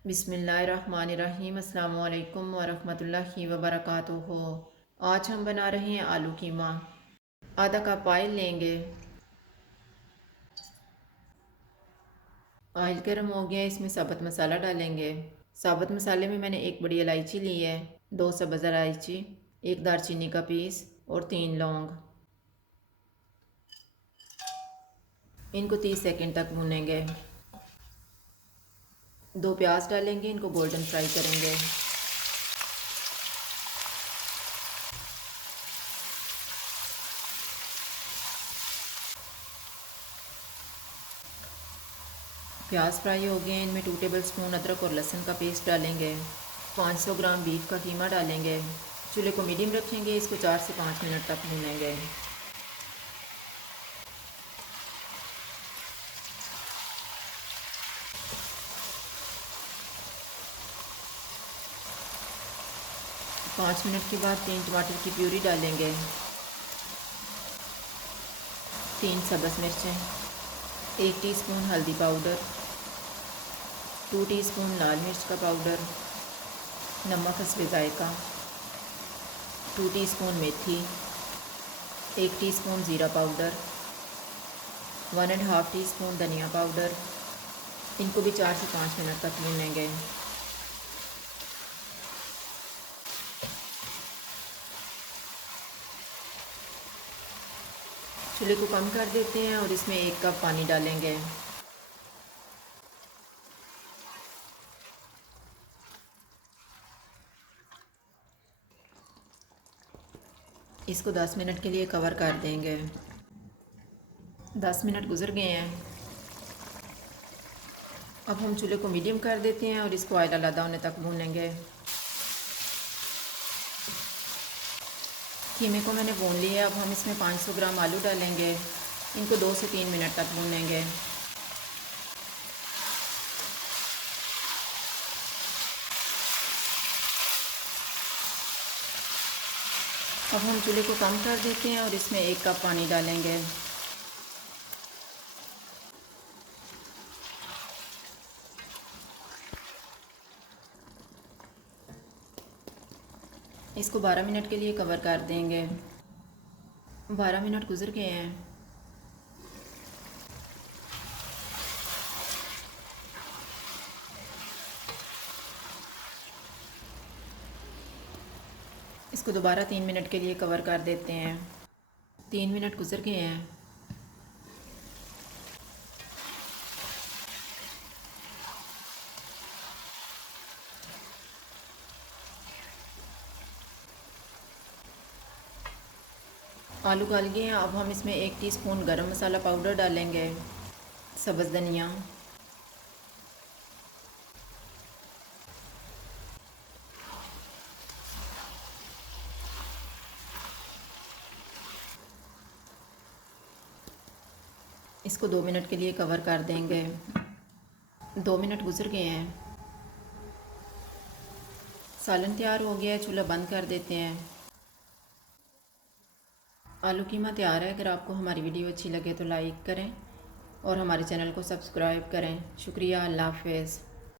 बिस्मिल्लाहिर्रहमानिर्रहीम। अस्सलाम वालेकुम वरहमतुल्लाहि वबरकातुहू। आज हम बना रहे हैं आलू कीमा। आधा कप ऑयल लेंगे। ऑयल गर्म हो गया, इसमें साबुत मसाला डालेंगे। साबुत मसाले में मैंने एक बड़ी इलायची ली है, दो सब्ज़ इलायची, एक दारचीनी का पीस और 3 लौंग। इनको 30 सेकंड तक भूनेंगे। दो प्याज डालेंगे, इनको गोल्डन फ्राई करेंगे। प्याज फ्राई हो गए, इनमें 2 टेबलस्पून अदरक और लहसुन का पेस्ट डालेंगे। 500 ग्राम बीफ का कीमा डालेंगे। चूल्हे को मीडियम रखेंगे, इसको 4 से 5 मिनट तक भूनेंगे। पाँच मिनट के बाद 3 टमाटर की प्यूरी डालेंगे। 3 सब्ज़ मिर्चें, 1 टीस्पून हल्दी पाउडर, 2 टीस्पून लाल मिर्च का पाउडर, नमक हस्बे ज़ायका, 2 टीस्पून मेथी, 1 टीस्पून ज़ीरा पाउडर, 1 एंड हाफ़ टीस्पून धनिया पाउडर। इनको भी 4 से 5 मिनट तक भूनेंगे। चूल्हे को कम कर देते हैं और इसमें 1 कप पानी डालेंगे। इसको 10 मिनट के लिए कवर कर देंगे। 10 मिनट गुजर गए हैं। अब हम चूल्हे को मीडियम कर देते हैं और इसको ऑयल अलग होने तक भूनेंगे। कीमे को मैंने भून लिया। अब हम इसमें 500 ग्राम आलू डालेंगे। इनको 2 से 3 मिनट तक भूनेंगे। अब हम चूल्हे को कम कर देते हैं और इसमें 1 कप पानी डालेंगे। इसको 12 मिनट के लिए कवर कर देंगे। 12 मिनट गुजर गए हैं। इसको दोबारा 3 मिनट के लिए कवर कर देते हैं। 3 मिनट गुजर गए हैं। आलू गल गए हैं। अब हम इसमें 1 टीस्पून गरम मसाला पाउडर डालेंगे, सब्ज़ धनिया, इसको 2 मिनट के लिए कवर कर देंगे। 2 मिनट गुजर गए हैं। सालन तैयार हो गया है। चूल्हा बंद कर देते हैं। आलू कीमा तैयार है। अगर आपको हमारी वीडियो अच्छी लगे तो लाइक करें और हमारे चैनल को सब्सक्राइब करें। शुक्रिया। अल्लाह हाफ़िज़।